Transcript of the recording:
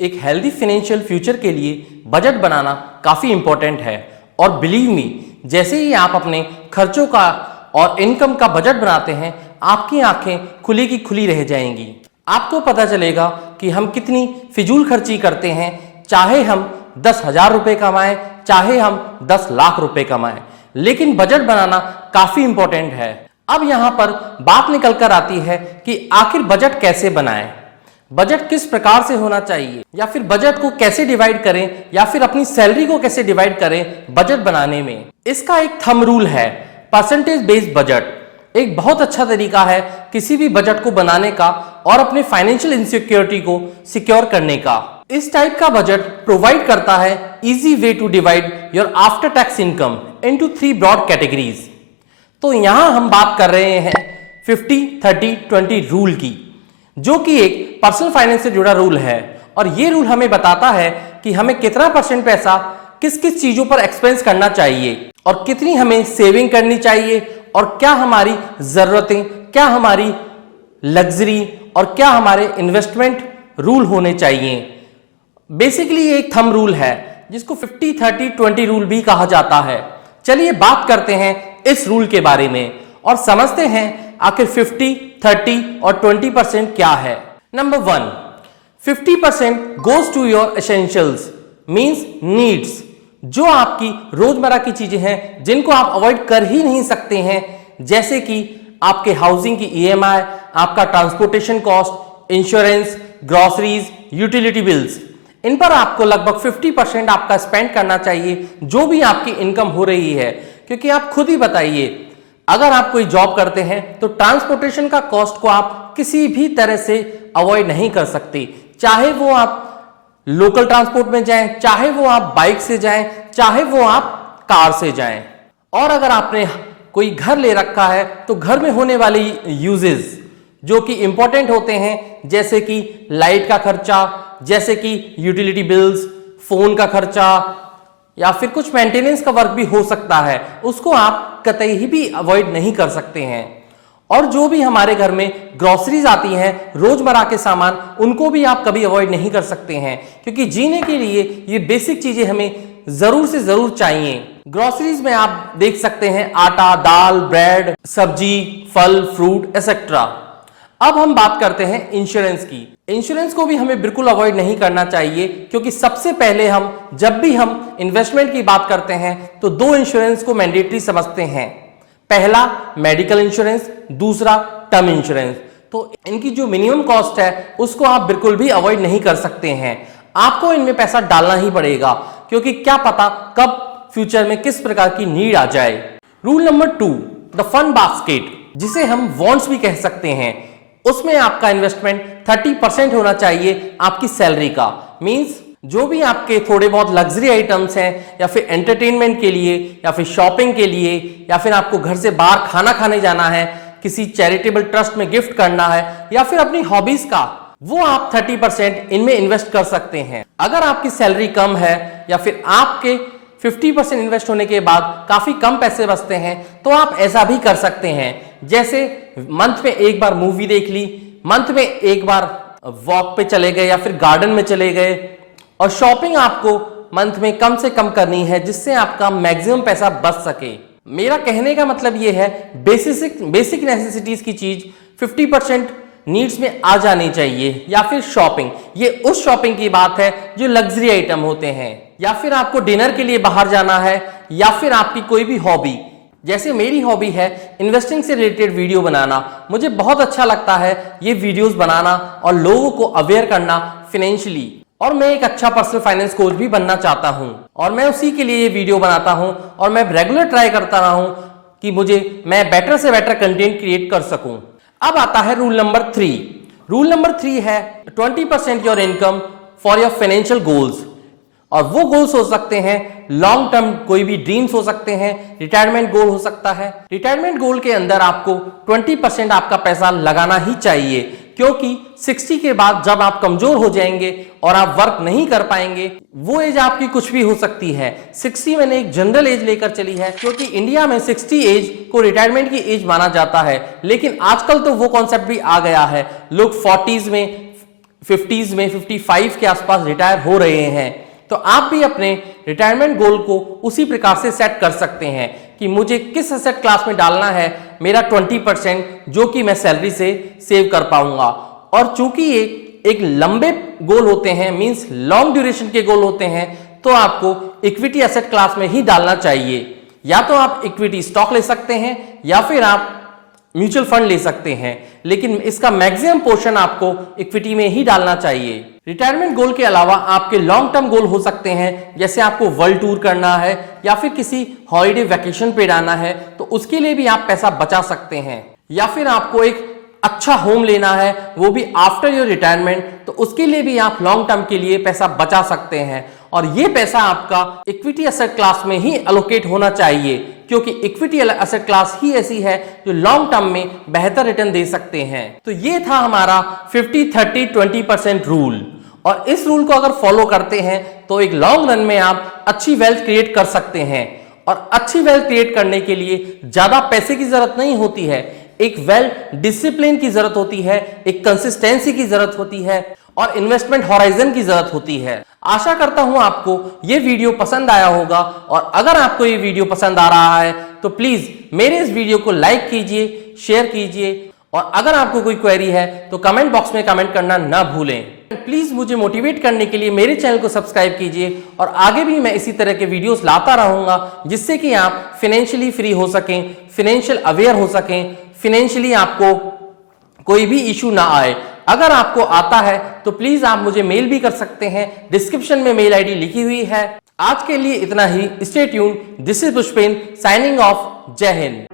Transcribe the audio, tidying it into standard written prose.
एक healthy financial future के लिए बजट बनाना काफ़ी इंपॉर्टेंट है और बिलीव मी, जैसे ही आप अपने खर्चों का और इनकम का बजट बनाते हैं, आपकी आंखें खुली की खुली रह जाएंगी। आपको पता चलेगा कि हम कितनी फिजूल खर्ची करते हैं, चाहे हम 10,000 रुपये कमाएं, चाहे हम 10 लाख रुपए कमाएं, लेकिन बजट बनाना काफ़ी इंपॉर्टेंट है। अब यहाँ पर बात निकल कर आती है कि आखिर बजट कैसे बनाएं, बजट किस प्रकार से होना चाहिए, या फिर बजट को कैसे डिवाइड करें, या फिर अपनी सैलरी को कैसे डिवाइड करें बजट बनाने में। इसका एक थंब रूल है, परसेंटेज बेस्ड बजट। एक बहुत अच्छा तरीका है किसी भी बजट को बनाने का और अपने फाइनेंशियल इनसिक्योरिटी को सिक्योर करने का। इस टाइप का बजट प्रोवाइड करता है easy way to divide your after tax income into 3 broad categories. तो यहां हम बात कर रहे हैं 50-30-20 रूल की, जो कि एक पर्सनल फाइनेंस से जुड़ा रूल है। और ये रूल हमें बताता है कि हमें कितना % पैसा किस किस चीजों पर एक्सपेंस करना चाहिए और कितनी हमें सेविंग करनी चाहिए, और क्या हमारी जरूरतें, क्या हमारी लग्जरी और क्या हमारे इन्वेस्टमेंट रूल होने चाहिए। बेसिकली ये एक थंब रूल है जिसको 50-30-20 रूल भी कहा जाता है। चलिए बात करते हैं इस रूल के बारे में और समझते हैं आखिर 50, 30 और 20% क्या है। Number 1, 50% goes to your essentials, means needs. जो आपकी रोजमर्रा की चीजें हैं जिनको आप अवॉइड कर ही नहीं सकते हैं, जैसे कि आपके हाउसिंग की EMI, आपका transportation cost, insurance, groceries, utility bills, इन पर आपको लगभग 50% आपका स्पेंड करना चाहिए, जो भी आपकी इनकम हो रही है। क्योंकि आप खुद ही बताइए, अगर आप कोई जॉब करते हैं तो ट्रांसपोर्टेशन का कॉस्ट को आप किसी भी तरह से अवॉइड नहीं कर सकते, चाहे वो आप लोकल ट्रांसपोर्ट में जाएं, चाहे वो आप बाइक से जाएं, चाहे वो आप कार से जाएं। और अगर आपने कोई घर ले रखा है तो घर में होने वाली यूजेस जो कि इंपॉर्टेंट होते हैं, जैसे कि लाइट का खर्चा, जैसे कि यूटिलिटी बिल्स, फोन का खर्चा, या फिर कुछ मेंटेनेंस का वर्क भी हो सकता है, उसको आप कतई ही भी अवॉइड नहीं कर सकते हैं। और जो भी हमारे घर में ग्रोसरीज आती हैं, रोजमर्रा के सामान, उनको भी आप कभी अवॉइड नहीं कर सकते हैं, क्योंकि जीने के लिए ये बेसिक चीजें हमें जरूर से जरूर चाहिए। ग्रोसरीज में आप देख सकते हैं आटा, दाल, ब्रेड, सब्जी, फल, फ्रूट एक्सेट्रा। अब हम बात करते हैं इंश्योरेंस की। इंश्योरेंस को भी हमें बिल्कुल अवॉइड नहीं करना चाहिए, क्योंकि सबसे पहले जब भी हम इन्वेस्टमेंट की बात करते हैं तो 2 इंश्योरेंस को मैंडेटरी समझते हैं। पहला मेडिकल इंश्योरेंस, दूसरा टर्म इंश्योरेंस। तो इनकी जो मिनिमम कॉस्ट है उसको आप बिल्कुल भी अवॉइड नहीं कर सकते हैं। आपको इनमें पैसा डालना ही पड़ेगा, क्योंकि क्या पता कब फ्यूचर में किस प्रकार की नीड आ जाए। Rule number 2, the fund basket, जिसे हम वॉन्ट्स भी कह सकते हैं। उसमें आपका इन्वेस्टमेंट 30% होना चाहिए आपकी सैलरी का। मींस जो भी आपके थोड़े बहुत लग्जरी आइटम्स हैं, या फिर एंटरटेनमेंट के लिए, या फिर शॉपिंग के लिए, या फिर आपको घर से बाहर खाना खाने जाना है, किसी चैरिटेबल ट्रस्ट में गिफ्ट करना है, या फिर अपनी हॉबीज का, वो आप 30% इनमें इन्वेस्ट कर सकते हैं। अगर आपकी सैलरी कम है या फिर आपके 50% इन्वेस्ट होने के बाद काफी कम पैसे बचते हैं, तो आप ऐसा भी कर सकते हैं, जैसे मंथ में एक बार मूवी देख ली, मंथ में एक बार वॉक पे चले गए या फिर गार्डन में चले गए। और शॉपिंग आपको मंथ में कम से कम करनी है, जिससे आपका मैक्सिमम पैसा बच सके। मेरा कहने का मतलब ये है, बेसिक नेसेसिटीज की चीज 50% नीड्स में आ जानी चाहिए। या फिर शॉपिंग, ये उस शॉपिंग की बात है जो लग्जरी आइटम होते हैं, या फिर आपको डिनर के लिए बाहर जाना है, या फिर आपकी कोई भी हॉबी, जैसे मेरी हॉबी है इन्वेस्टिंग से रिलेटेड वीडियो बनाना। मुझे बहुत अच्छा लगता है ये वीडियोस बनाना और लोगों को अवेयर करना फाइनेंशियली। और मैं एक अच्छा पर्सनल फाइनेंस कोच भी बनना चाहता हूं, और मैं उसी के लिए ये वीडियो बनाता हूं, और मैं रेगुलर ट्राई करता रहा हूं कि मैं बेटर से बेटर कंटेंट क्रिएट कर सकूं। अब आता है रूल नंबर 3। रूल नंबर 3 है 20% your income for your financial goals. और वो गोल्स हो सकते हैं लॉन्ग टर्म, कोई भी ड्रीम्स हो सकते हैं, रिटायरमेंट गोल हो सकता है। रिटायरमेंट गोल के अंदर आपको 20% आपका पैसा लगाना ही चाहिए, क्योंकि 60 के बाद जब आप कमजोर हो जाएंगे और आप वर्क नहीं कर पाएंगे, वो एज आपकी कुछ भी हो सकती है। 60 मैंने एक जनरल एज लेकर चली है, क्योंकि इंडिया में 60 एज को रिटायरमेंट की एज माना जाता है, लेकिन आजकल तो वो कॉन्सेप्ट भी आ गया है। लोग 40s में 50s में 55 के आसपास रिटायर हो रहे हैं, तो आप भी अपने रिटायरमेंट गोल को उसी प्रकार से सेट कर सकते हैं कि मुझे किस एसेट क्लास में डालना है मेरा 20% जो कि मैं सैलरी से सेव कर पाऊंगा। और चूंकि ये एक लंबे गोल होते हैं, मींस लॉन्ग ड्यूरेशन के गोल होते हैं, तो आपको इक्विटी एसेट क्लास में ही डालना चाहिए। या तो आप इक्विटी स्टॉक ले सकते हैं या फिर आप म्यूचुअल फंड ले सकते हैं, लेकिन इसका मैक्सिमम पोर्शन आपको इक्विटी में ही डालना चाहिए। रिटायरमेंट गोल के अलावा आपके लॉन्ग टर्म गोल हो सकते हैं, जैसे आपको वर्ल्ड टूर करना है या फिर किसी हॉलिडे वैकेशन पे जाना है, तो उसके लिए भी आप पैसा बचा सकते हैं। या फिर आपको एक अच्छा होम लेना है, वो भी आफ्टर योर रिटायरमेंट, तो उसके लिए भी आप लॉन्ग टर्म के लिए पैसा बचा सकते हैं। और ये पैसा आपका इक्विटी एसेट क्लास में ही एलोकेट होना चाहिए, क्योंकि इक्विटी एसेट क्लास ही ऐसी है जो लॉन्ग टर्म में बेहतर रिटर्न दे सकते हैं। तो ये था हमारा 50-30-20% रूल, और इस रूल को अगर फॉलो करते हैं तो एक लॉन्ग रन में आप अच्छी वेल्थ क्रिएट कर सकते हैं। और अच्छी वेल्थ क्रिएट करने के लिए ज्यादा पैसे की जरूरत नहीं होती है, एक वेल डिसिप्लिन की जरूरत होती है, एक कंसिस्टेंसी की जरूरत होती है और इन्वेस्टमेंट हॉराइजन की जरूरत होती है। आशा करता हूं आपको ये वीडियो पसंद आया होगा, और अगर आपको ये वीडियो पसंद आ रहा है तो प्लीज मेरे इस वीडियो को लाइक कीजिए, शेयर कीजिए, और अगर आपको कोई क्वेरी है तो कमेंट बॉक्स में कमेंट करना ना भूलें। प्लीज मुझे मोटिवेट करने के लिए मेरे चैनल को सब्सक्राइब कीजिए, और आगे भी मैं इसी तरह के वीडियोस लाता रहूंगा, जिससे कि आप फाइनेंशियली फ्री हो सकें, फाइनेंशियल अवेयर हो सकें, फाइनेंशियली आपको कोई भी इशू ना आए। अगर आपको आता है तो प्लीज आप मुझे मेल भी कर सकते हैं, डिस्क्रिप्शन में मेल आईडी लिखी हुई है। आज के लिए इतना ही। Stay tuned. This is Pushpen signing off. जय हिंद।